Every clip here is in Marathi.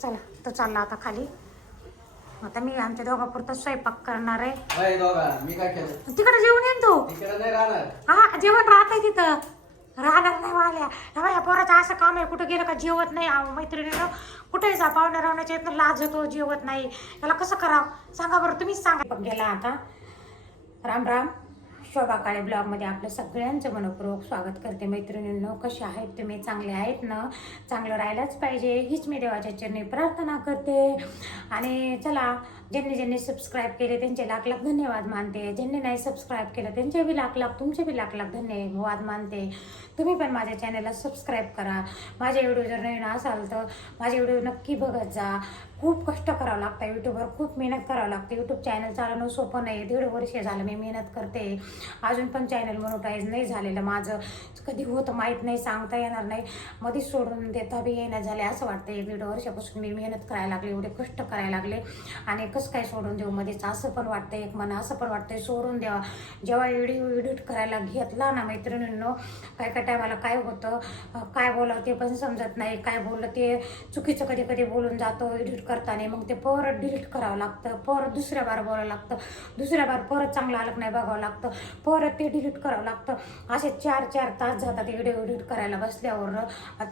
चला तो चालला आता खाली. आता मी आमच्या दोघापुरता स्वयंपाक करणार आहे. मी काय केलं तिकडे जेवण येईन तो. तिकडे नाही राहणार. हा जेवण राहतंय तिथं. राहणार नाही वाल्या. या पोराचं असं काम आहे, कुठं गेलं का जेवत नाही. मैत्रिणीनं कुठेही जा, पाहुण्या रावण्याच्या इथं लाजतो, जेवत नाही. त्याला कसं करावं सांगा बरं, तुम्हीच सांगा. गेला आता. राम राम. शोभा काळे ब्लॉगमध्ये आपलं सगळ्यांचं मनपूर्वक स्वागत करते. मैत्रिणींनो, कसे आहेत तुम्ही? चांगले आहेत ना? चांगलं राहायलाच पाहिजे हीच मी देवाच्या चरणी प्रार्थना करते. आणि चला, ज्यांनी सबस्क्राईब केले त्यांचे लाख लाख धन्यवाद मानते. ज्यांनी नाही सबस्क्राईब केलं त्यांचे बी लाख लाख, तुमचे बी लाख लाख धन्यवाद मानते. तुम्ही पण माझ्या चॅनलला सबस्क्राईब करा. माझे व्हिडिओ जर नवीन असाल तर माझे व्हिडिओ नक्की बघत जा. खूप कष्ट करावं लागतं यूट्यूबवर, खूप मेहनत करावं लागते. यूट्यूब चॅनल चालवणं सोपं नाही. 1.5 वर्ष झालं मी मेहनत करते. अजून पण चॅनल मोनोटाईज नाही झालेलं माझं. कधी होतं माहीत नाही, सांगता येणार नाही. मध्येच सोडून देता बी येणार झाले असं वाटतं. 1.5 वर्षापासून मी मेहनत करायला लागले, एवढे कष्ट करायला लागले आणि कसं काय सोडून देऊ मध्येच असं पण वाटतं. एक मन असं पण वाटतंय सोडून द्यावा. जेव्हा व्हिडिओ एडिट करायला घेतला ना मैत्रिणींनो, काय टायमाला काय होतं, काय बोलावं ते पण समजत नाही. काय बोललं ते चुकीचं कधी कधी बोलून जातो एडिट करताना. मग ते परत डिलीट करावं लागतं, परत दुसऱ्या बार बोलावं लागतं, दुसऱ्या बार परत चांगलं आलं नाही बघावं लागतं, परत ते डिलीट करावं लागतं. असे 4-4 तास जातात व्हिडिओ एडिट करायला बसल्यावर.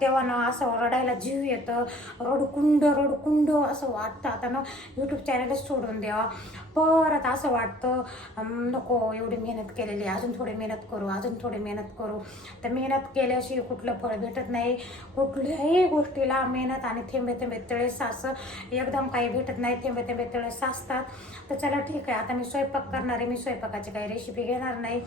तेव्हा ना असं रडायला जीव येतं. रडकुंड असं वाटतं आता ना यूट्यूब चॅनलच सोडून द्यावा. परत असं वाटतं नको, एवढी मेहनत केलेली, अजून थोडी मेहनत करू, अजून थोडी मेहनत करू. तर मेहनत केल्याशिवाय कुठलं फळ भेटत नाही. कुठल्याही गोष्टीला मेहनत आणि थेंबे थेंबे तळे साच, एकदम काही भेटत नाही. थेंबे तळे साचतात. तर चला ठीक आहे, आता मी स्वयंपाक करणार आहे. मी स्वयंपाकाची काही रेसिपी घेणार नाही.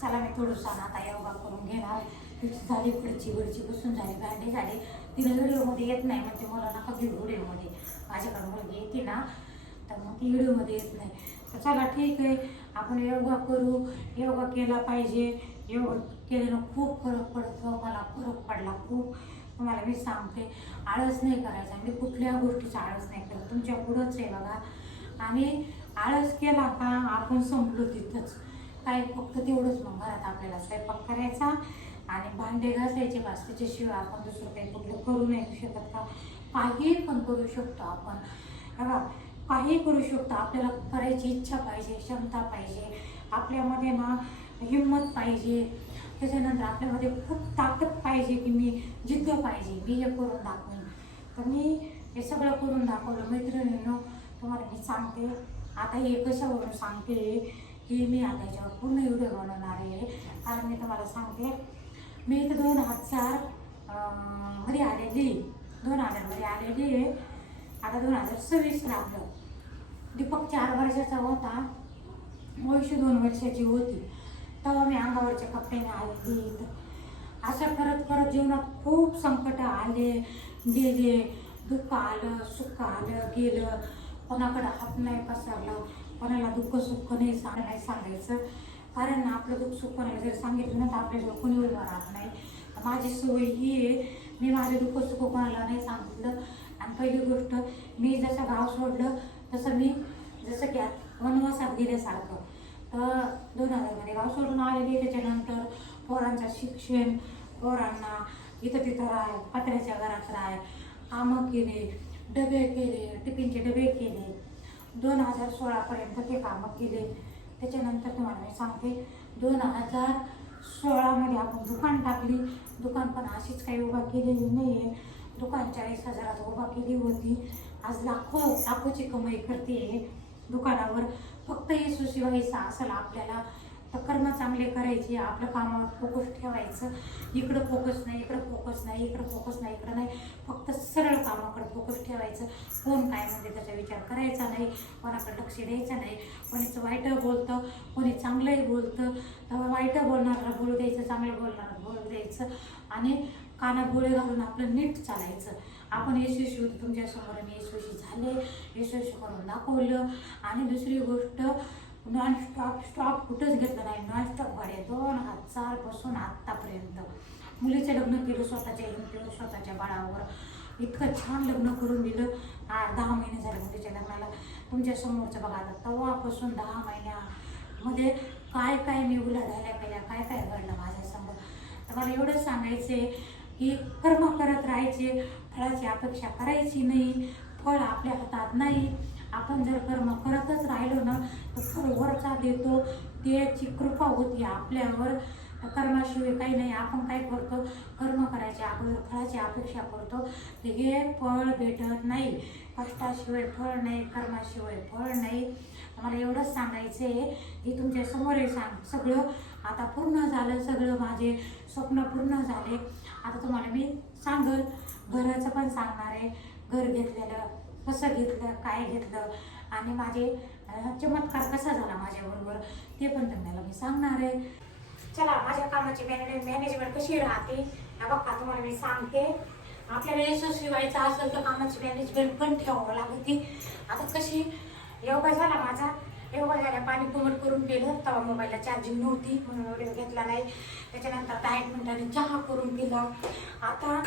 चला मी थोडंसं आता योगा करून घेणार. झाली इकडची बसून झाली, भांडी झाली. तिला व्हिडिओमध्ये येत नाही म्हणजे मला नका घेऊ व्हिडिओमध्ये. माझ्याकडे मुलगी येते ना तर मग ती व्हिडिओमध्ये येत नाही. तर चला ठीक आहे, आपण योगा करू. योगा केला पाहिजे. योगा केल्यानं खूप फरक पडतो. मला फरक पडला खूप. तुम्हाला मी सांगते, आळस नाही करायचा. मी कुठल्या गोष्टीचा आळस नाही करत. तुमच्या पुढंच आहे बघा. आणि आळस केला का आपण संपलो तिथंच. काय फक्त तेवढंच. मग घरात आपल्याला स्वयंपाक करायचा आणि भांडे घासायचे बस. त्याच्याशिवाय आपण दुसरं काही कुठलं करू नाही शकत का? काही पण करू शकतो आपण बघा, काही करू शकतो. आपल्याला करायची इच्छा पाहिजे, क्षमता पाहिजे, आपल्यामध्ये ना हिंमत पाहिजे. त्याच्यानंतर आपल्यामध्ये खूप ताकद पाहिजे की मी जिद्द पाहिजे, मी हे करून दाखवेन. तर मी हे सगळं करून दाखवलं मैत्रिणींनो. तुम्हाला मी सांगते आता हे कशावरून सांगते की मी आता याच्यावर पूर्ण व्हिडिओ बनवणार आहे. कारण मी तुम्हाला सांगते, मी इथं 2000 मध्ये आलेली, 2000 मध्ये आलेली आहे. आता 2026 लागलं. दीपक 4 वर्षाचा होता, वैशू 2 वर्षाची होती. तेव्हा मी अंगावरच्या कपड्याने आलेली. असं करत जीवनात खूप संकट आले गेले. दुःख आलं, सुख आलं गेलं. कोणाकडं हात नाही पसरला, कोणाला दुःख सुख नाही सांगायचं. कारण आपलं दुःख सुख कोणाला जर सांगितलं ना तर आपल्याजवळ कोणी उभं राहत नाही. माझी सवय ही आहे, मी माझं दुःख सुख कोणाला नाही सांगितलं. आणि पहिली गोष्ट, मी जसं गाव सोडलं तसं मी जसं की वनवासात गेल्यासारखं. तर 2000 मध्ये गाव सोडून आलेली. त्याच्यानंतर पोरांचं शिक्षण, पोरांना इथं तिथं राहाय, पत्र्याच्या घरात राहाय, कामं केले, डबे केले, टिफिनचे डबे केले. 2016 ते कामं केले. त्याच्यानंतर तुम्हाला मी सांगते, 2016 मध्ये आपण दुकान टाकली. दुकान पण अशीच काही उभा केलेली नाही आहे. दुकान 40,000 उभा केली होती. आज लाखोची कमाई करते दुकानावर. फक्त येशूशी व्हायचं असेल आपल्याला तर कर्म चांगले करायचे, आपलं कामावर फोकस ठेवायचं. इकडं फोकस नाही, इकडं फोकस नाही, इकडं फोकस नाही, इकडं नाही. फक्त सरळ कामाकडे फोकस ठेवायचं. कोण काय म्हणते त्याचा विचार करायचा नाही, कोणाकडे लक्ष द्यायचं नाही. कोणीचं वाईट बोलतं, कोणी चांगलंही बोलतं, तर वाईट बोलणारा बोलू द्यायचं, चांगलं बोलणारा बोलू द्यायचं. आणि कानात गोळे घालून आपलं नीट चालायचं. आपण यशस्वी होतो, तुमच्यासमोर मी यशस्वी झाले, यशस्वी करून दाखवलं. आणि दुसरी गोष्ट, स्टॉप कुठंच घेतलं नाही. नॉनस्टॉप गाड्या 2000 पासून आत्तापर्यंत. मुलीचं लग्न केलं स्वतःच्या हिमतीवर, स्वतःच्या बाळावर. इतकं छान लग्न करून दिलं. 10 महिने झाले मुलीच्या लग्नाला. तुमच्या समोरचं बघा आता, तेव्हापासून 10 महिन्यामध्ये काय मी उलाढाल्या केल्या, काय घडलं माझ्यासमोर. तर मला एवढंच सांगायचं आहे की कर्म करत राहायचे. फळाची अपेक्षा करायची नाही. फळ आपल्या हातात नाही. आपण जर कर्म करतच राहिलो ना तर फळ वरचा देतो. त्याची कृपा होती आपल्यावर. कर्माशिवाय काही नाही. आपण काय करतो, कर्म करायच्या अगोदर फळाची अपेक्षा करतो, तर हे फळ भेटत नाही. कष्टाशिवाय फळ नाही, कर्माशिवाय फळ नाही. मला एवढंच सांगायचं आहे की तुमच्या समोर हे सगळं आता पूर्ण झालं. सगळं माझे स्वप्न पूर्ण झाले. आता तुम्हाला मी सांगल, घराचं पण सांगणार आहे. घर घेतलेलं कसं घेतलं, काय घेतलं आणि माझे चमत्कार कसा झाला माझ्याबरोबर ते पण तुम्हाला मी सांगणार आहे. चला, माझ्या कामाची मॅनेजमेंट कशी राहते हे बघा तुम्हाला मी सांगते. आपल्याला यशस्वी व्हायचं असेल तर कामाची मॅनेजमेंट पण ठेवावं लागते. आता कशी, योगा झाला माझा, योगा झाला, पाणी कोमट करून केलं, तेव्हा मोबाईलला चार्जिंग नव्हती म्हणून व्हिडिओ घेतला नाही. त्याच्यानंतर 10 मिनिटांनी चहा करून पिला. आता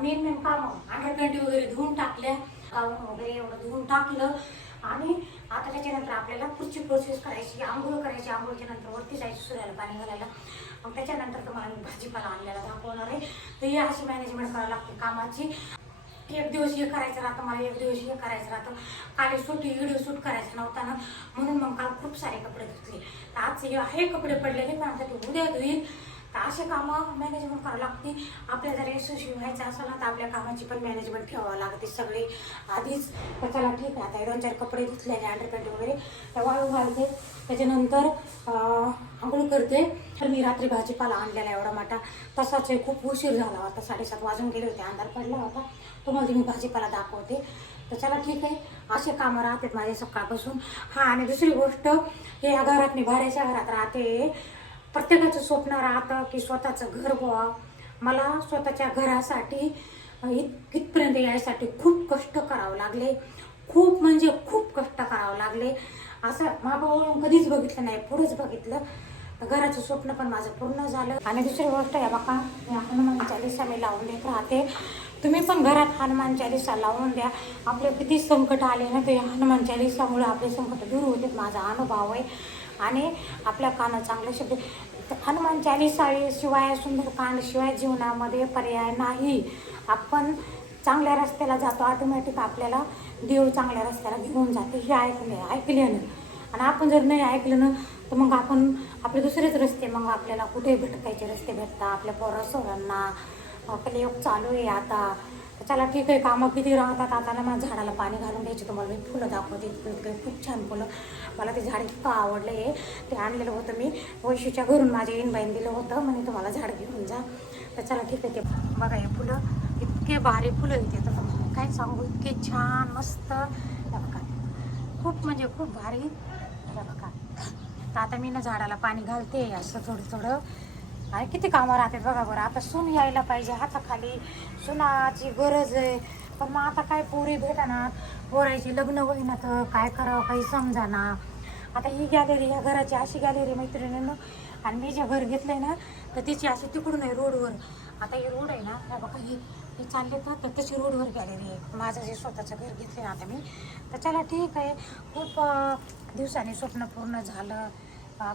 मेन कामं अंडरपॅन्टी वगैरे धुवून टाकल्या, गाऊन वगैरे एवढं धुवून टाकलं. आणि आता त्याच्यानंतर आपल्याला पुढची प्रोसेस करायची, आंघोळ करायची. आंघोळच्या नंतर वरती जायचं सूर्याला पाणी घालायला. मग त्याच्यानंतर तुम्हाला मी भाजीपाला आणलेला दाखवणार आहे. तर ही अशी मॅनेजमेंट करावी लागते कामाची. एक दिवस हे करायचं राहतं मला, एक दिवस हे करायचं राहतं. काल व्हिडिओ शूट करायचा नव्हता ना, म्हणून मग काल खूप सारे कपडे धुतले. तर आज हे कपडे पडलेले पण आता ते उद्या धुईल. तर असे कामं मॅनेजमेंट करावं लागते. आपल्याला जर यशस्वी व्हायचं असेल ना तर आपल्या कामाची पण मॅनेजमेंट ठेवावं लागते सगळे आधीच. तर चला ठीक आहे, आता 2-4 कपडे धुतलेले अंडरपॅन्ट वगैरे त्या वाळू घालते. त्याच्यानंतर आंघोळ करते. तर मी रात्री भाजीपाला आणलेला एवढा मोठा, तसाच खूप उशीर झाला होता. 7:30 वाजून गेले होते, अंधार पडला होता. तुम्हाला मी भाजीपाला दाखवते. तर चला ठीक आहे, असे कामं राहतात माझे सकाळपासून. आणि दुसरी गोष्ट, हे या घरात मी भाड्याच्या घरात राहते. प्रत्येकाचं स्वप्न राहतं की स्वतःचं घर व्हावं. मला स्वतःच्या घरासाठी इथपर्यंत यायसाठी खूप कष्ट करावं लागले. खूप म्हणजे खूप कष्ट करावं लागले. असं मागं वळून कधीच बघितलं नाही, पुढेच बघितलं. तर घराचं स्वप्न पण माझं पूर्ण झालं. आणि दुसरी गोष्ट आहे बघा, हनुमान चालीसा मी लावून देत राहते. तुम्ही पण घरात हनुमान चालीसा लावून द्या. आपले किती संकट आले ना, ते हनुमान चालीसामुळे आपले संकट दूर होते. माझा अनुभव आहे. आणि आपल्या कानं चांगलं शब्द, हनुमान चालीसा शिवाय, सुंदरकांड शिवाय जीवनामध्ये पर्याय नाही. आपण चांगल्या रस्त्याला जातो, ऑटोमॅटिक आपल्याला देव चांगल्या रस्त्याला घेऊन जाते. हे ऐकल्यानं. आणि आपण जर नाही ऐकलं ना तर मग आपण आपले दुसरेच रस्ते, मग आपल्याला कुठे भटकायचे रस्ते भेटतात. आपल्या पोरासोरांना आपले योग चालू आहे आता. तर चला ठीक आहे, कामं किती राहतात. आता ना मला झाडाला पाणी घालून द्यायचे. तुम्हाला मी फुलं दाखवते, खूप छान फुलं. मला ते झाड इतकं आवडलं आहे. ते आणलेलं होतं मी वैशूच्या घरून, माझ्या इनबाईन दिलं होतं, म्हणे तुम्हाला झाड घेऊन जा. तर चला ठीक आहे, ते बघा हे फुलं इतके भारी फुलं येते. तर काय सांगू, इतके छान मस्त बघा, खूप म्हणजे खूप भारी बघा. तर आता मी ना झाडाला पाणी घालते असं थोडं थोडं. आणि किती कामं राहतात बघा बरं. आता सून यायला पाहिजे हाताखाली, सुनाची गरज आहे. पण मग आता काय पोरी भेटणार, पोरायची लग्न होईना तर काय करावं काही समजाना. आता ही गॅलरी, या घराची अशी गॅलरी मैत्रिणीनं. आणि मी जे घर घेतलंय ना तर तिची अशी तिकडून आहे रोडवर. आता ही रोड आहे ना बघा, ही चालले तर तशी रोडवर गॅलरी आहे. माझं जे स्वतःचं घर घेतलं ना आता मी. तर चला ठीक आहे, खूप दिवसांनी स्वप्न पूर्ण झालं.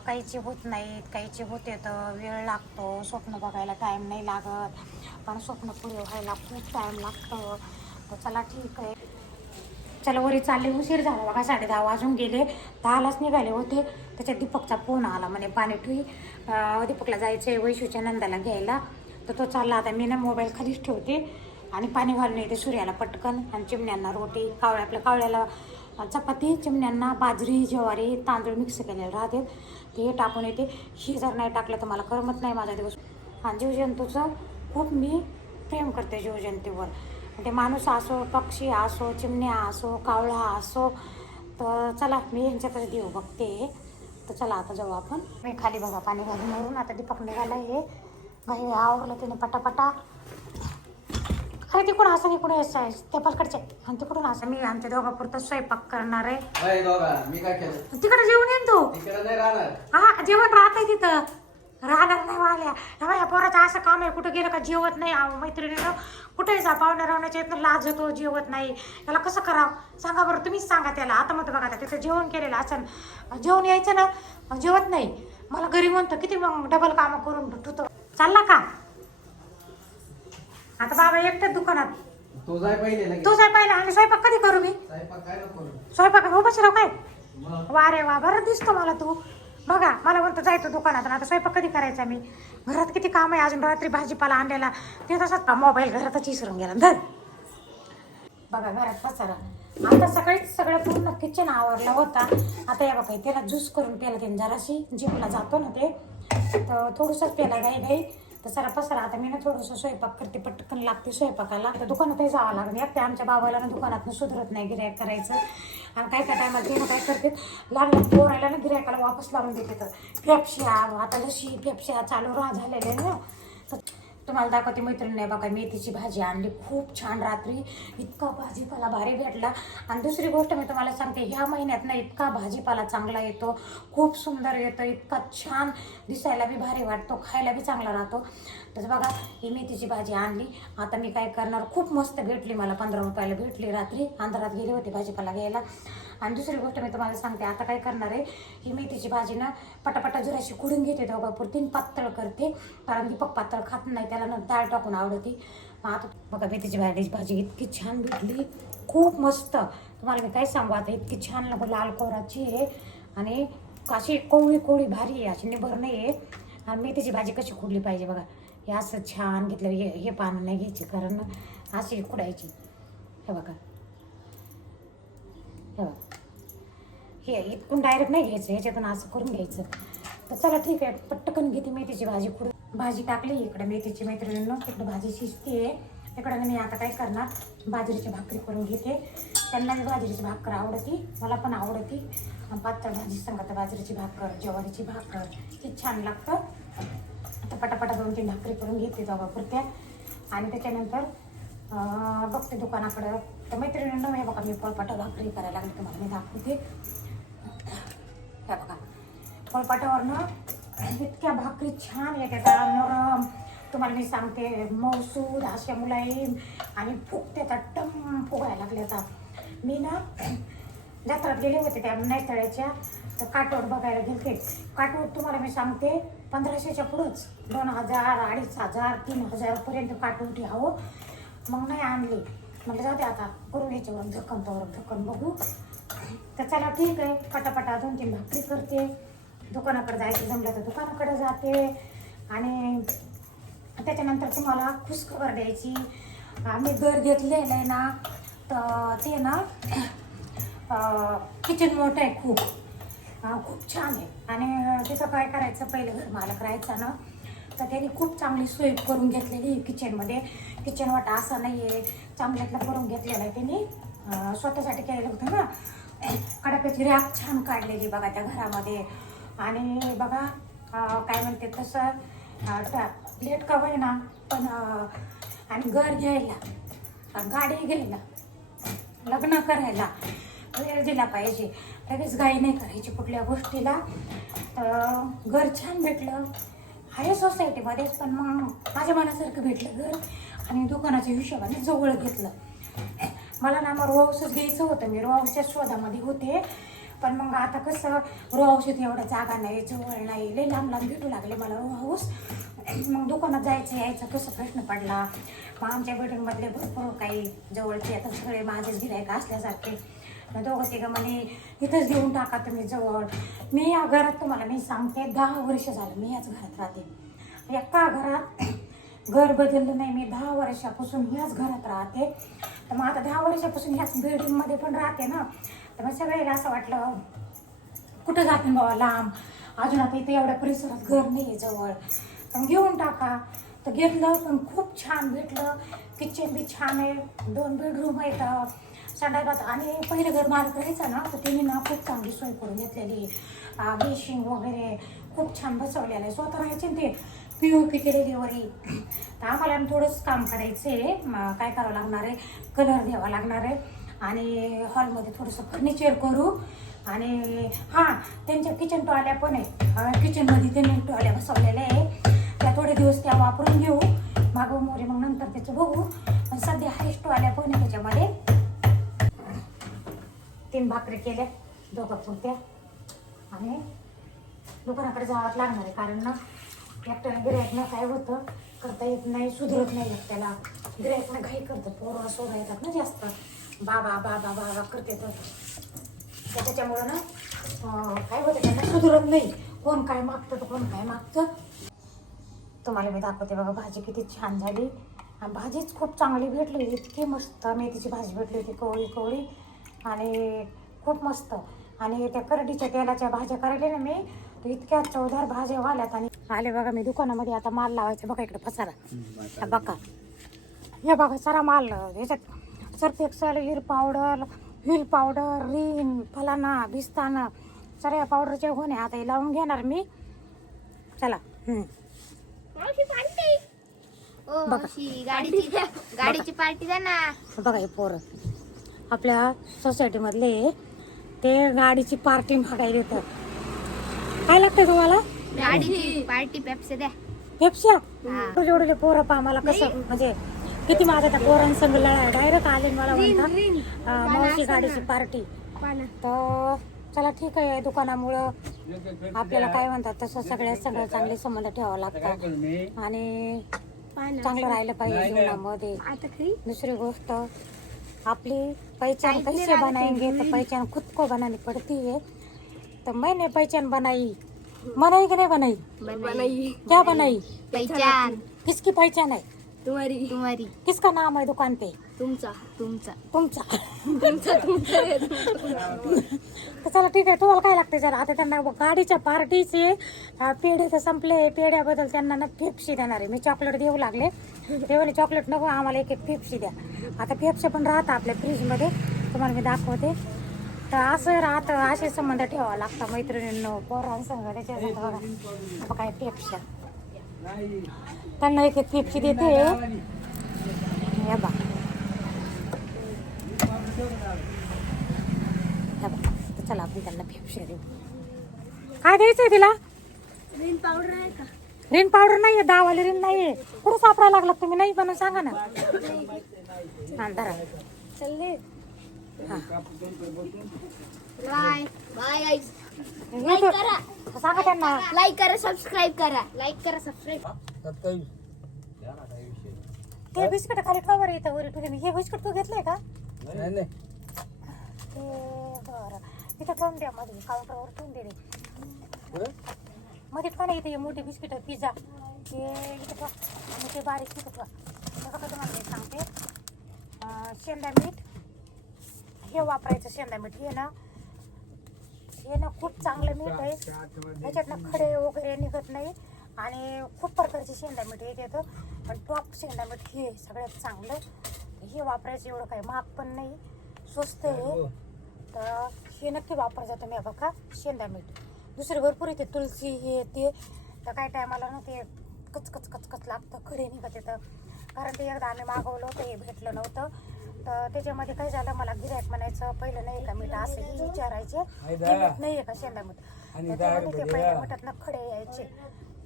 काहीचे होत नाहीत, काहीचे होते तर वेळ लागतो. स्वप्न बघायला टाईम नाही लागत, पण स्वप्न पुरे व्हायला खूप टाईम लागतो. तर चला ठीक आहे, चला वरी चालले. उशीर झाला बघा, 10:30 वाजून गेले. 10लाच निघाले होते. त्याच्यात दीपकचा फोन आला, म्हणे पाणी ठुई, दीपकला जायचं आहे वैशूच्या नंदाला घ्यायला. तर तो चालला. आता मी ना मोबाईल खालीच ठेवते आणि पाणी घालून येते सूर्याला पटकन. आणि चिमण्यांना रोटी, आपल्या कावळ्याला चपाती, चिमण्यांना बाजरी, ज्वारी, तांदूळ मिक्स केलेले राहते, ते टाकून येते. ही जर नाही टाकलं तर मला करमत नाही माझा दिवस. आणि जीवजंतूचं खूप मी प्रेम करते, जीवजंतूवर. ते माणूस असो, पक्षी असो, चिमण्या असो, कावळा असो. तर चला मी यांच्याकडे देव बघते. तर चला आता जाऊ आपण. मी खाली बघा पाणी घालून वरून. आता दीपक निघाला. हे काही आवडलं त्याने पटापटा. अरे तिकडून असं, इकडून यायचं त्या पलकडचे, आणि तिकडून असं. मी आमच्या दोघापुरतं स्वयंपाक करणार आहे. मी काय केलं, तिकडे जेवण येईन तू. तिकडे नाही राहणार. हा जेवण राहत आहे तिथं, राहणार नाही वाल्या. या पोराचं असं काम आहे, कुठं गेलं का जेवत नाही. मैत्रिणीनं कुठेही जा, पाहुणे राहण्याच्या येतं लाज येतो, जेवत नाही. त्याला कसं करावं सांगा बरं, तुम्हीच सांगा त्याला. आता मग बघा, तिथं जेवण केलेलं असं जेवण यायचं ना, जेवत नाही. मला घरी म्हणतो किती मग डबल कामं करून ठेवतो. चालला का आता बाबा एकट्याच दुकानात. तू जाय पहिले लगेच. तू जाय पाहिला आणि स्वयंपाक कधी करू मी? स्वयंपाक काय नको करू. स्वयंपाक उपाशी राहू काय? मग वा रे वा, बरं दिसतो मला तू. बघा मला म्हणतो जाय तू दुकानात, आणि आता स्वयंपाक कधी करायचा मी? घरात किती काम आहे अजून, रात्री भाजीपाला आणलेला ते तसाच मोबाईल घरातच विसरून गेला. धर बघा घरात पसारा. आता सकाळीच सगळं पूर्ण किचन आवरला होता. आता या बघा त्याला ज्यूस करून प्यायला ते जराशी जिमला जातो ना ते, तर थोडंसंच प्यायला घाई तर सारा पसारा. आता मी ना थोडंसं स्वयंपाक करते, पटकन लागते स्वयंपाकाला. तर दुकानातही जावं लागेल. एक ते आमच्या बाबाला ना दुकानातनं सुधरत नाही गिऱ्हाईक करायचं, आणि काय काय टायमाला ते ना काय करते, लहान लहान पोरायला ना गिऱ्हाईकाला वापस लावून देते. तर फेपशिया आता लशी फेपशिया चालू झालेले आहे ना. तर तुम्हाला दाखवते मैत्रिणी. बघा मेथीची भाजी आणली खूप छान रात्री. इतका भाजीपाला भारी भेटला. आणि दुसरी गोष्ट मी तुम्हाला सांगते, ह्या महिन्यात ना इतका भाजीपाला चांगला येतो, खूप सुंदर येतो, इतका छान दिसायला बी भारी वाटतो, खायला बी चांगला राहतो. तर बघा ही मेथीची भाजी आणली. आता मी काय करणार, खूप मस्त भेटली मला, 15 रुपयाला भेटली. रात्री अंधारात गेले होते भाजीपाला घ्यायला. आणि दुसरी गोष्ट मी तुम्हाला सांगते, आता काय करणार आहे, ही मेथीची भाजी ना पटापटा जराशी कुडून घेते दोघापुरती, पातळ करते, कारण दीपक पातळ खात नाही, त्याला ना डाळ टाकून आवडती. मग आता बघा मेथीची भाजी इतकी छान भेटली, खूप मस्त. तुम्हाला मी काय सांगू, आता इतकी छान लाल कोराची आहे, आणि अशी कोवळी कोवळी भारी आहे, अशी निबर नाही आहे. आणि मेथीची भाजी कशी खुडली पाहिजे बघा, हे असं छान घेतलं. हे पानं नाही घ्यायची, कारण अशी खुडायची. हे बघा, हे बघा, हे इतकून डायरेक्ट नाही घ्यायचं, ह्याच्यातून असं करून घ्यायचं. तर चला ठीक आहे, पटकन घेते मेथीची भाजी खुडून. भाजी टाकली इकडे मेथीची मैत्रिणींनो, तिकडे भाजी शिजते. इकडे मी आता काय करणार, बाजरीची भाकरी करून घेते. त्यांना मी बाजरीची भाकर आवडती, मला पण आवडती. आणि पातळ भाजी सांगता बाजरीची भाकर, ज्वारीची भाकर, हे छान लागतं. आता पटापटा 2-3 भाकरी करून घेते दोघापुरत्या, आणि त्याच्यानंतर बघते दुकानाकडं. तर मैत्रिणींना हे बघा, मी पोळपाटा भाकरी करायला लागली, तुम्हाला मी दाखवते. हे बघा पोळपाटावरनं इतक्या भाकरी छान येतात, नरम. तुम्हाला मी सांगते, मौसूद अशा मुलायम, आणि फुगते टम फुगायला लागले. आता मी ना जत्रात गेले होते त्या नैतळ्याच्या, तर काटोट बघायला गेलते. काटोट तुम्हाला मी सांगते 1500च्या पुढंच, 2000, 2500, 3000पर्यंत काटोट हवं. मग नाही आणली, म्हणजे जाऊ दे आता, करू ह्याच्यावर धक्कन बघू. तर चला ठीक आहे, पटापटा 2-3 भाकरी करते. दुकानाकडे जायचं जमलं तर दुकानाकडे जाते. आणि त्याच्यानंतर तुम्हाला खुशखबर द्यायची, आम्ही घर घेतलेलं आहे ना, तर ते ना किचन मोठं आहे, खूप छान आहे. आणि तिथं काय करायचं, पहिलं घर मालक राहायचा ना, तर त्यांनी खूप चांगली सोय करून घेतलेली आहे किचनमध्ये. किचन वाटा असा नाही आहे, चांगल्यातला करून घेतलेला आहे त्यांनी, स्वतःसाठी केलेलं होतं ना. कडाप्याची रॅक छान काढलेली बघा त्या घरामध्ये. आणि बघा काय म्हणते तसं, लेट का होईना पण, आणि घर घ्यायला, गाडी घ्यायला, लग्न करायला वेळ दिला पाहिजे. लगेच घाई नाही करायची कुठल्या गोष्टीला. तर घर छान भेटलं आहे सोसायटीमध्येच, पण मग माझ्या मनासारखं भेटलं घर, आणि दुकानाच्या हिशोबाने जवळ घेतलं. मला ना मग रो हाऊसच घ्यायचं होतं, मी रो हाऊसच्या शोधामध्ये होते. पण मग आता कसं, रो हाऊसात एवढं जागा नाही, जवळ नाही, लई लांब भेटू लागले मला रो हाऊस. मग दुकानात जायचं यायचं कसं प्रश्न पडला. मग आमच्या बिल्डिंगमधले भरपूर काही जवळचे आता सगळे माझेच गिऱ्हाईक असल्यासारखे. मग 2-3 म्हणे इथंच घेऊन टाका तुम्ही जवळ. मी या घरात तुम्हाला मी सांगते 10 वर्ष झालं मी याच घरात राहते. एका घरात घर बदललं नाही मी, 10 वर्षापासून ह्याच घरात राहते. तर मग आता 10 वर्षापासून ह्याच बिल्डिंगमध्ये पण राहते ना, तर मग सगळ्याला असं वाटलं कुठं जाते बाबा लांब, अजून आता इथे एवढ्या परिसरात घर नाही आहे जवळ, तर घेऊन टाका. तर घेतलं, पण खूप छान भेटलं. किचन बी छान आहे, 2 बेडरूम आहेत, संडास. आणि पहिलं घर मालक राहायचं ना, तर त्यांनी ना खूप चांगली सोय करून घेतलेली, बेशिंग वगैरे खूप छान बसवलेलं आहे. स्वतः राहायचे ते POP केलेली वरी. तर आम्हाला थोडंच काम करायचं आहे, काय करावं लागणार आहे, कलर द्यावा लागणार आहे, आणि हॉलमध्ये थोडंसं फर्निचर करू. आणि हां, त्यांच्या किचन टॉयल्या पण आहे, किचनमध्ये त्यांनी टॉयल्या बसवलेल्या आहे, त्या थोडे दिवस त्या वापरून घेऊ, मागं मोरे, मग नंतर त्याचं बघू. पण सध्या हायस्ट टॉयल्या पण आहे त्याच्यामध्ये. 3 भाकरी केल्या दोघापुरत्या, आणि दुकानाकडे जावंच लागणार आहे, कारण ना एकट्याने गिऱ्हाईक न काय होतं, करता येत नाही, सुधरत नाही त्याला. गिऱ्हाईकनं घाई करतं, पोरं सोडा येतात ना जास्त, बाबा बाबा बाबा करते तर त्याच्यामुळं ना काय होतं त्यांना सुधरत नाही, कोण काय मागतं तर कोण काय मागतं. तुम्हाला मी दाखवते बघा भाजी किती छान झाली आणि भाजीच खूप चांगली भेटली, इतकी मस्त मेथीची भाजी भेटली होती, कवळी कवळी आणि खूप मस्त. आणि त्या करडीच्या तेलाच्या भाज्या करायला ना मी, तर इतक्या चवदार भाज्या वाल्यात. आणि आले बघा मी दुकानामध्ये आता माल लावायचा बघा, इकडे पसारा बघा, हे बघा सारा माल ह्याच्यात सर्फ एक्सल, व्हील पावडर, रिन, फलाना, भिस्ताना, सगळ्या पावडरच्या होणे आता हे लावून घेणार मी. चला गाडीची पार्टी द्या ना. बघा हे पोरं आपल्या सोसायटीमधले ते गाडीची पार्टी मागायला येतात. काय लागतं तुम्हाला? गाडीची पार्टी पेप्सी द्या. पेप्स्या जेवढे पोरं पा मला कसं म्हणजे किती माझ्या त्या पोरांसंग डायरेक्ट आले मला म्हणतात मावशी गाडीची पार्टी. तर चला ठीक आहे, दुकानामुळं आपल्याला काय म्हणतात तसं सगळ्या सगळं चांगले संबंध ठेवावं लागतात आणि चांगलं राहिलं पाहिजे जीवनामध्ये. दुसरी गोष्ट आपली पहचान कैसे बनाएंगे, तो पहचान खुद को बनानी पड़ती है. तो मैंने पहचान बनाई, बनाई कि नहीं बनाई? बनाई. क्या बनाई? पहचान. किसकी पहचान है? तुम्हारी. किसका नाम है दुकान पे? तुमचा. तुमचा. तर चला ठीक आहे, तुम्हाला काय लागते जरा आता त्यांना गाडीच्या पार्टीचे पेढे तर संपले, पेढ्याबद्दल त्यांना ना पेप्सी देणार आहे मी. चॉकलेट देऊ लागले, तेव्हा चॉकलेट नको आम्हाला एक पेप्सी द्या. आता पेप्सी पण राहतं आपल्या फ्रीजमध्ये, तुम्हाला मी दाखवते. तर असं राहतं, असे संबंध ठेवावं लागतं मैत्रिणींनो पोरांसंग. त्याच्यासाठी बघा काय पेप्स्या, त्यांना एक पेप्सी देते. या बा चला आपण त्यांना पेप्सी देऊ. काय द्यायचंय तिला? रिन पावडर आहे का? रिन पावडर नाहीये, दहावाली रिन नाहीये. कुठं सापडायला लागला तुम्ही? नाही बनवून सांगा ना. हा धरा. चल हा बाय बाय गाईस. सांगा त्यांना. लाईक करा, सबस्क्राईब करा. ते बिस्किट खाली कवर येतं वर तुम्ही. हे बिस्किट तू घेतलंय का? नाही ते बरं तिथं ठेवून द्या, मध्ये काउंटरवर ठेवून दे मध्ये. पण इथे मोठी बिस्किट पिझ्झा ते इथं ठेवा आणि ते बारीक तिथं ठेवा. बघा तुम्हाला मी सांगते, शेंदा मीठ हे वापरायचं. शेंदा मीठ हे ना खूप चांगलं मीठ आहे, ह्याच्यातनं खडे वगैरे निघत नाही आणि खूप प्रकारचे शेंदा मीठ येतं. पण टॉप शेंदा मीठ हे सगळ्यात चांगलं हे वापरायचं. एवढं काही महाग पण नाही, स्वस्त आहे. तर हे नक्की वापरायचं तुम्ही. बघा शेंदा मीठ. दुसरे भरपूर येते, तुळशी हे ते. तर काय टायमाला ना ते कचकच लागतं, खडे निघत येतं. कारण ते एकदा आम्ही मागवलं होतं, हे भेटलं नव्हतं. तर त्याच्यामध्ये काय झालं, मला गिऱ्हाईक म्हणायचं पहिलं नाही का मीठ असं हे विचारायचे, हे मीठ नाही आहे का शेंदा मीठ. तर त्यामध्ये ते पहिल्या मिठातनं खडे यायचे.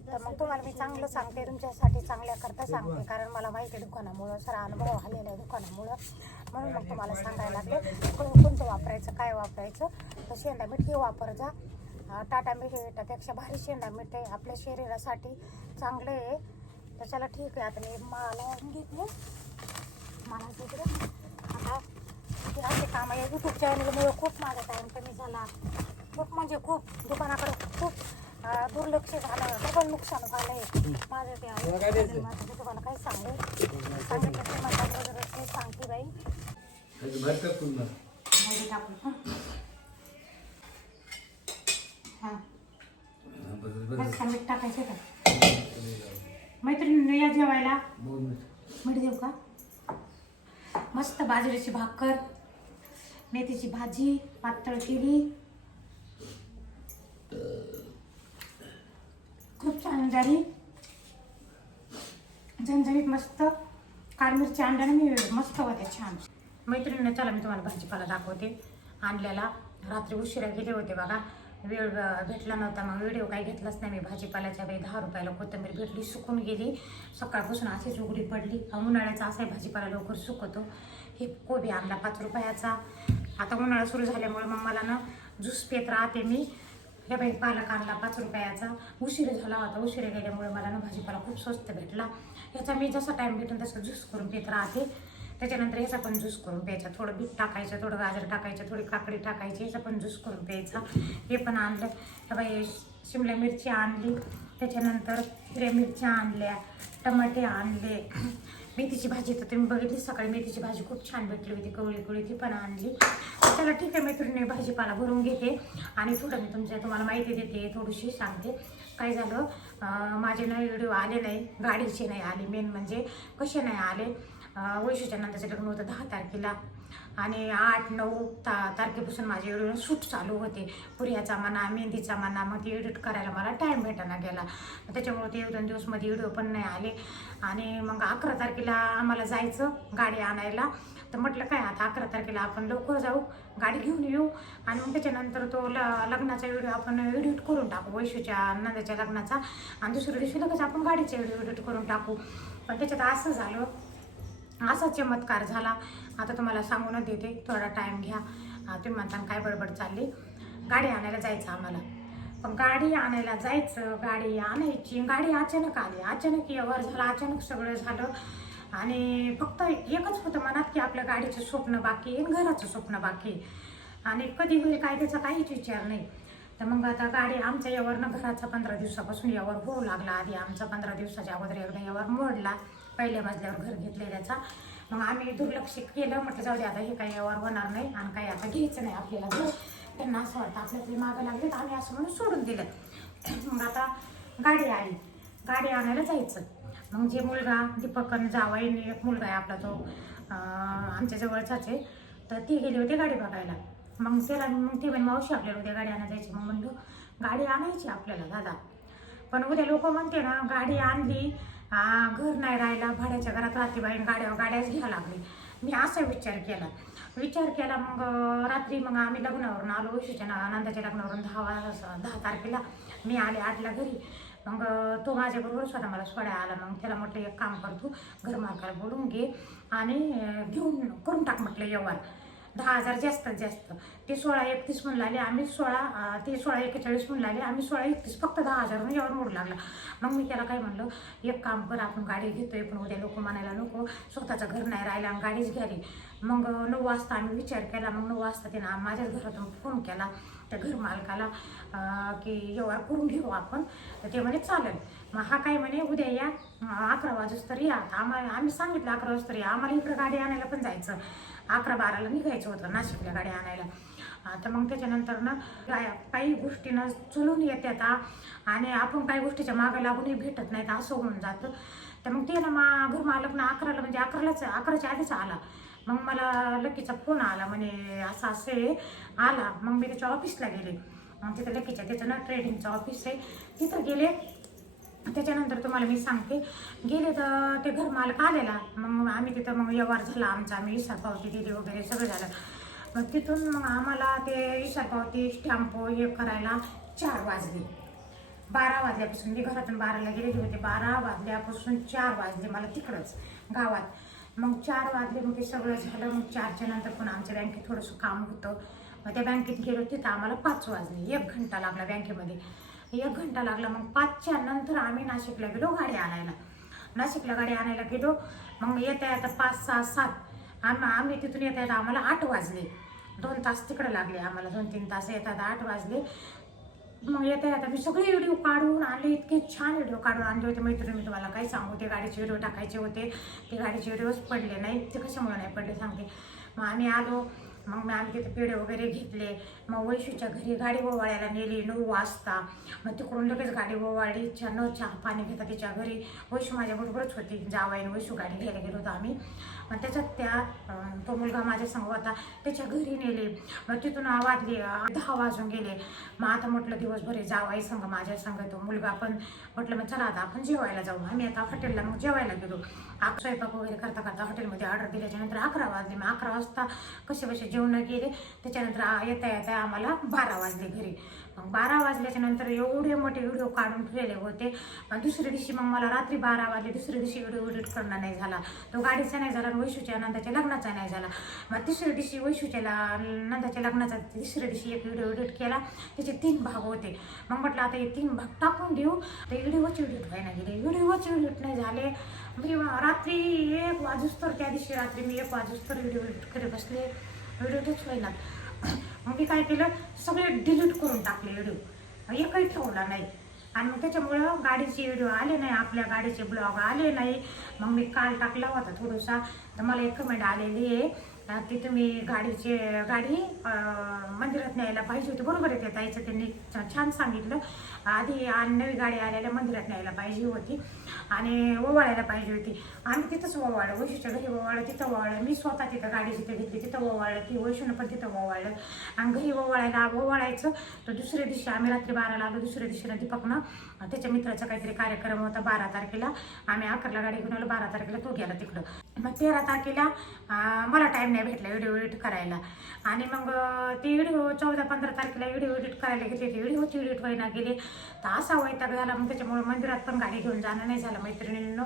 तर मग तुम्हाला मी चांगलं सांगते, तुमच्यासाठी चांगल्या करता सांगते, कारण मला माहिती आहे दुकानामुळं, सारा अनुभव आलेला आहे दुकानामुळं, म्हणून मग तुम्हाला सांगायला लागले कोणतं वापरायचं, काय वापरायचं. तर शेंदा मीठ हे वापर जा. टाटा मीठापेक्षा भारी शेंदा मीठ आहे, आपल्या शरीरासाठी चांगलं आहे. तर चला ठीक आहे, आता मी मला घेतले मला तिकडे. आता ते असे काम आहे यूट्यूब चॅनलमुळे खूप माझा टाईम कमी झाला, खूप म्हणजे खूप दुकानाकडे खूप दुर्लक्ष झालं, डबल नुकसान झालंय माझं. ते माझं तुम्हाला काय सांगितलं ते माझ्या वगैरे सांगते बाई. हां मीठ टाकायचं का? मैत्रिणी या जेवायला. मीठ देऊ का? मस्त बाजरीची भाकर, मेथीची भाजी पातळ केली, खूप छान झाली, झणझणीत मस्त. काळी मिरची आणल्याने मी मस्त होते छान. मैत्रिणीने चला मी तुम्हाला भाजीपाला दाखवते. आणलेला रात्री उशिरा गेले होते बघा, वेळ भेटला नव्हता, मग व्हिडिओ काही घेतलाच नाही मी. भाजीपाल्याच्या बाई 10 रुपयाला कोथिंबीर भेटली, सुकून गेली. सकाळपासून अशीच उघडी पडली. उन्हाळ्याचा असा भाजीपाला लवकर सुकतो. हे कोबी आणला 5 रुपयाचा. आता उन्हाळा सुरू झाल्यामुळे मग मला ना ज्यूस पेत राहते मी. हे बाई पालक आणला 5 रुपयाचा. उशीर झाला होता, उशिरा गेल्यामुळे मला ना भाजीपाला खूप स्वस्त भेटला. याचा मी जसा टाईम भेटेल तसं ज्यूस करून पित राहते. त्याच्यानंतर याचा पण ज्यूस करून प्यायचा. थोडं बीट टाकायचं, थोडं गाजर टाकायचं, थोडी काकडी टाकायची, याचा पण ज्यूस करून प्यायचा. हे पण आणलं. हे बाई शिमला मिरची आणली, त्याच्यानंतर हिरव्या मिरच्या आणल्या, टमाटे आणले. मेथीची भाजी तर तुम्ही बघितली सकाळी, मेथीची भाजी खूप छान भेटली होती, कवळी कवळी, ती पण आणली. चला ठीक आहे मैत्रिणी, भाजीपाला भरून घेते आणि थोडं मी तुम्हाला माहिती देते, थोडीशी सांगते. काय झालं, माझे ना व्हिडिओ आले नाही, गाडीचे नाही आले. मेन म्हणजे कसे नाही आले, वैशूच्या नंतरचं लग्न होतं 10 तारखेला आणि 8-9 तारखेपासून माझे व्हिडिओ शूट चालू होते. पुऱ्याचा म्हणा, मेहंदीचा म्हणा, मग ती एडिट करायला मला टाईम भेटायला गेला. त्याच्यामुळे ते 1-2 दिवसमध्ये व्हिडिओ पण नाही आले. आणि मग 11 तारखेला आम्हाला जायचं गाडी आणायला. तर म्हटलं काय आता 11 तारखेला आपण लवकर जाऊ, गाडी घेऊन येऊ आणि मग त्याच्यानंतर तो लग्नाचा व्हिडिओ आपण एडिट करून टाकू, वैशूच्या नंदाच्या लग्नाचा. आणि दुसऱ्या दिवशी लगेच आपण गाडीचा व्हिडिओ एडिट करून टाकू. पण त्याच्यात असं झालं, असा चमत्कार झाला. आता तुम्हाला सांगूनच देते, थोडा टाईम घ्या. तुम्ही म्हणता काय बडबड चालली. गाडी आणायला जायचं आम्हाला. पण गाडी आणायला जायचं, गाडी आणायची, गाडी अचानक आली, अचानक व्यवहार झाला, अचानक सगळं झालं. आणि फक्त एकच होतं मनात की आपल्या गाडीचं स्वप्न बाकी आहे, घराचं स्वप्न बाकी आहे. आणि कधी होईल काय त्याचा काहीच विचार नाही. तर मग आता गाडी आमच्या यावरनं घराचा 15 दिवसापासून यावर होऊ लागला. आधी आमचा 15 दिवसाच्या अगोदर एकदा यावर मोडला, पहिल्या मजल्यावर घर घेतले त्याचा. मग आम्ही दुर्लक्ष केलं, म्हटलं जाऊ दे आता हे काही यावर होणार नाही आणि काही आता घ्यायचं नाही आपल्याला घर. त्यांना असं वाटतं आपल्या तरी मागं लागले, आम्ही असं म्हणून सोडून दिलं. मग आता गाडी आली, गाडी आणायला जायचं. मग जे मुलगा दीपक जावईने एक मुलगा आहे आपला, तो आमच्या जवळचाच आहे, तर ती गेली होती गाडी बघायला. मग त्याला ती म्हणे मावशी आपल्याला उद्या गाडी आणायला जायची. मग म्हणलं गाडी आणायची आपल्याला दादा, पण उद्या लोक म्हणते ना गाडी आणली, घर नाही राहिला, भाड्याच्या घरात राहते बाई, गाड्याच घ्यायला लागली. मी असा विचार केला. मग रात्री मग आम्ही लग्नावरून आलो, वैशूच्या नंदाच्या लग्नावरून 10 तारखेला. मी आले 8ला घरी. मग तो माझ्याबरोबर स्वतः मला सोडायला आला. मग त्याला म्हटलं एक काम कर, तू घरमालकाला बोलून घे आणि घेऊन करून टाक म्हटलं व्यवहार. 10,000 जास्तीत जास्त. ते 16-31 म्हणून लागले, आम्ही 16-41 म्हणून लागले, आम्ही 16-31 फक्त 10,000 व्यवहार मोडू लागला. मग मी त्याला काय म्हणलं, एक काम कर, आपण गाडी घेतोय पण उद्या लोक म्हणायला नको, स्वतःचं घर नाही राहिलं आणि गाडीच घ्यावी. मग 9 वाजता आम्ही विचार केला. मग 9 वाजता त्यानं माझ्याच घरातून फोन केला त्या घरमालकाला की व्यवहार करून घेऊ आपण. तर ते म्हणे चालेल. मग हा काय म्हणे उद्या या 11 वाजता तरी या. आम्ही सांगितलं 11 वाजता तरी या, आम्हाला इकडं गाडी आणायला पण जायचं. 11-12ला निघायचं होतं नाशिकला गाडी आणायला. तर मग त्याच्यानंतर ना काही गोष्टीनं चलून येतात आणि आपण काही गोष्टीच्या मागं लागूनही भेटत नाहीत, असं होऊन जातं. तर मग ते ना घरमालक ना 11ला म्हणजे 11च्या आधीच आला. मग मला लकीचा फोन आला, म्हणे असं असे आला. मग मी त्याच्या ऑफिसला गेले. मग तिथं लकीच्या त्याचं ना ट्रेडिंगचं ऑफिस आहे, तिथं गेले. त्याच्यानंतर तुम्हाला मी सांगते, गेले तर ते घरमालक आलेला. मग आम्ही तिथं मग व्यवहार झाला आमचा, आम्ही इसार पावती दिली वगैरे सगळं झालं. मग तिथून मग आम्हाला ते इसार पावती स्टॅम्प हे करायला 4 वाजले. 12 वाजल्यापासून मी घरातून 12ला गेलेली होते. 12 वाजल्यापासून 4 वाजले मला तिकडंच गावात. मग 4 वाजले, मग ते सगळं झालं. मग 4च्या नंतर पण आमच्या बँकेत थोडंसं काम होतं. मग त्या बँकेत गेलो, तिथं आम्हाला 5 वाजले. 1 घंटा लागला बँकेमध्ये, 1 घंटा लागला. मग 5च्या नंतर आम्ही नाशिकला गेलो गाडी आणायला गेलो. मग येता 5, 6, 7 आम्ही तिथून येता आम्हाला 8 वाजले. 2 तास तिकडे लागले आम्हाला, 2-3 तास येतात 8 वाजले. मग येता मी सगळे व्हिडिओ काढून आणले, इतके छान व्हिडिओ काढून आणले होते मैत्रिणी. मी तुम्हाला काही सांगू, ते गाडीचे व्हिडिओ टाकायचे होते, ते गाडीचे व्हिडिओच पडले नाही. ते कशामुळे नाही पडले सांगते. मग आम्ही आलो, मग आम्ही तिथे पेढे वगैरे घेतले. मग वैशूच्या घरी गाडी ओवाळायला नेली 9 वाजता. मग तिकडून लगेच गाडी ओवाळली, चहा पाणी घेता तिच्या घरी. वैशू माझ्याबरोबरच होती, जावाईने वैशू गाडी घ्यायला गेलो होतो आम्ही. मग त्याच्यात तो मुलगा माझ्या संग होता, त्याच्या घरी नेले. मग तिथून वाजले 10 वाजून गेले. मग आता म्हटलं दिवसभर जावाई संग माझ्या संग तो मुलगा पण. म्हटलं मग चला आता आपण जेवायला जाऊ. आम्ही आता हॉटेलला मग जेवायला गेलो. स्वयंपाक वगैरे करता हॉटेलमध्ये ऑर्डर दिल्याच्या नंतर 11 वाजले. मग 11 वाजता कसे जेवण केले. त्याच्यानंतर येता येता आम्हाला 12 वाजले घरी. मग 12 वाजल्याच्या नंतर एवढे मोठे व्हिडिओ काढून ठेवलेले होते. मग दुसऱ्या दिवशी मग मला रात्री 12 वाजले. दुसऱ्या दिवशी व्हिडिओ एडिट करणं नाही झाला. तो गाडीचा नाही झाला आणि वैशूच्या नंदाच्या लग्नाचा नाही झाला. मग तिसऱ्या दिवशी वैशूच्या नंदाच्या लग्नाचा तिसऱ्या दिवशी एक व्हिडिओ एडिट केला. त्याचे 3 भाग होते. मग म्हटलं आता हे 3 भाग टाकून देऊ. ते व्हिडिओच एडिट व्हायला गेले. व्हिडिओच एडिट नाही झाले. म्हणजे रात्री 1 वाजूस्तर त्या दिवशी रात्री मी 1 वाजूस्तर व्हिडिओ एडिट करत बसले. व्हिडिओच होईना. मग मी काय केलं, सगळे डिलीट करून टाकले व्हिडिओ. एकही ठेवला नाही. आणि मग त्याच्यामुळं गाडीचे व्हिडिओ आले नाही, आपल्या गाडीचे ब्लॉग आले नाही. मग मी काल टाकला होता थोडासा. तर मला एक कमेंट आलेली आहे की तुम्ही गाडी मंदिरात न्यायला पाहिजे होती. बरोबर आहे, ते ताईचं त्यांनी छान सांगितलं. आधी नवी गाडी आलेल्या मंदिरात न्यायला पाहिजे होती आणि ओवाळायला पाहिजे होती. आम्ही तिथंच ओवाळलं, वैशूच्या घरी ओवाळलं, तिथं ओवाळलं. मी स्वतः तिथं गाडी जिथं घेतली तिथं ओवाळलं, ती वैशूनं पण तिथं ओवाळलं. आणि घरी ओवाळायचं. तर दुसऱ्या दिवशी आम्ही रात्री 12ला आलो. दुसऱ्या दिवशीला दीपकनं त्याच्या मित्राचा काहीतरी कार्यक्रम होता 12 तारखेला. आम्ही 11ला गाडी घेऊन आलो. 12 तारखेला तो गेला तिकडं. मग 13 तारखेला मला टाईम नाही भेटला व्हिडिओ एडिट करायला. आणि मग ती व्हिडिओ 14-15 तारखेला व्हिडिओ एडिट करायला घेतली. ती व्हिडिओची एडिट व्हायला गेले. तर असा वैताग झाला. मग त्याच्यामुळे मंदिरात पण गाडी घेऊन जाणं नाही झालं. मैत्रिणींनो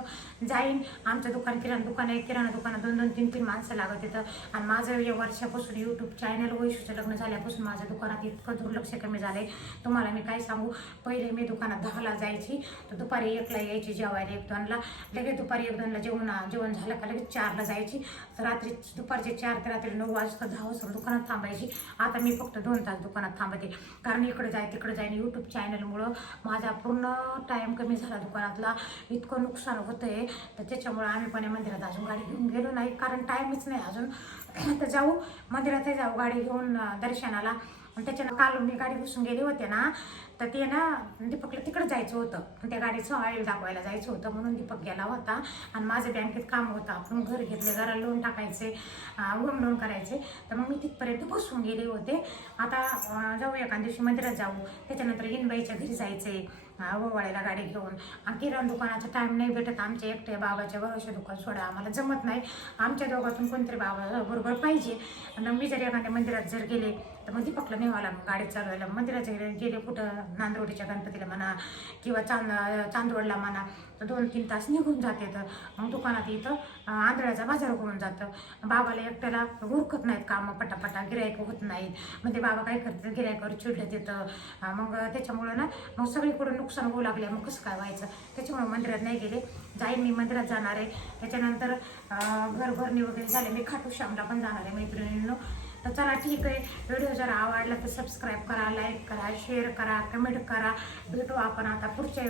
जाईन, आमचं दुकान किराणा दुकान आहे. किराणा दुकानात 2-2, 3-3 माणसं लागत येतं. आणि माझं या वर्षापासून यूट्यूब चॅनल वैशूचं लग्न झाल्यापासून माझं दुकानात इतकं दुर्लक्ष कमी झालं आहे. तुम्हाला मी काय सांगू, पहिले मी दुकानात 10ला जायची तर दुपारी 1ला यायची जेवायला, 1-2ला. लगेच दुपारी 1-2ला जेवण झालं का लगेच 4ला जायची. तर रात्री दुपारचे 4 ते रात्री 9 वाजता 10 वाजता दुकानात थांबायची. आता मी फक्त 2 तास दुकानात थांबते. कारण इकडे जाय तिकडे जाईन. यूट्यूब चॅनलमुळं माझा पूर्ण टाईम कमी झाला दुकानातला. इतकं नुकसान होतं आहे. तर त्याच्यामुळं आम्ही पण मंदिरात अजून गाडी घेऊन गेलो नाही, कारण टाईमच नाही अजून. तर जाऊ मंदिरातही जाऊ गाडी घेऊन दर्शनाला. आणि त्याच्यानं काल मी गाडी बसून गेले होते ना, तर ते ना दीपकला तिकडं जायचं होतं. त्या गाडीचं ऑइल दाखवायला जायचं होतं म्हणून दीपक गेला होता. आणि माझं बँकेत काम होतं. आपण घर घेतले, घराला लोन टाकायचे, होम लोन करायचे. तर मग मी तिथपर्यंत बसून गेले होते. आता जाऊ एका दिवशी मंदिरात जाऊ. त्याच्यानंतर इनबाईच्या घरी जायचे ओवाळायला गाडी घेऊन. आणि किराणा दुकानाचा टाईम नाही भेटत. आमच्या एकट्या बाबाच्या भरोशा दुकान सोडा आम्हाला जमत नाही. आमच्या दोघातून कोणतरी बाबा बरोबर पाहिजे. आणि मी जर एखाद्या मंदिरात जर गेले तर मग दीपकला नेवाला गाडी चालवायला. मंदिराच्या गेले कुठं नांदवडीच्या गणपतीला म्हणा किंवा चांदवडला म्हणा, तर 2-3 तास निघून जाते. तर मग दुकानात इथं आंधळ्याचा बाजार होऊन जातं. बाबाला एकट्याला उरकत नाहीत कामं, पटापटा गिरायक होत नाहीत. मग ते बाबा काय करतात, गिरायकावर चिडलं देतं. मग त्याच्यामुळं ना मग सगळीकडून नुकसान होऊ लागले. मग कसं काय व्हायचं, त्याच्यामुळे मंदिरात नाही गेले. जाईन मी मंदिरात जाणार आहे. त्याच्यानंतर घरभरणी वगैरे झाले. मी खाटू श्यामला पण जाणार आहे मैत्रिणींनो. तर चला ठीक आहे, व्हिडिओ जर आवडला तर सबस्क्राईब करा, लाईक करा, शेअर करा, कमेंट करा. भेटू आपण आता पुढच्या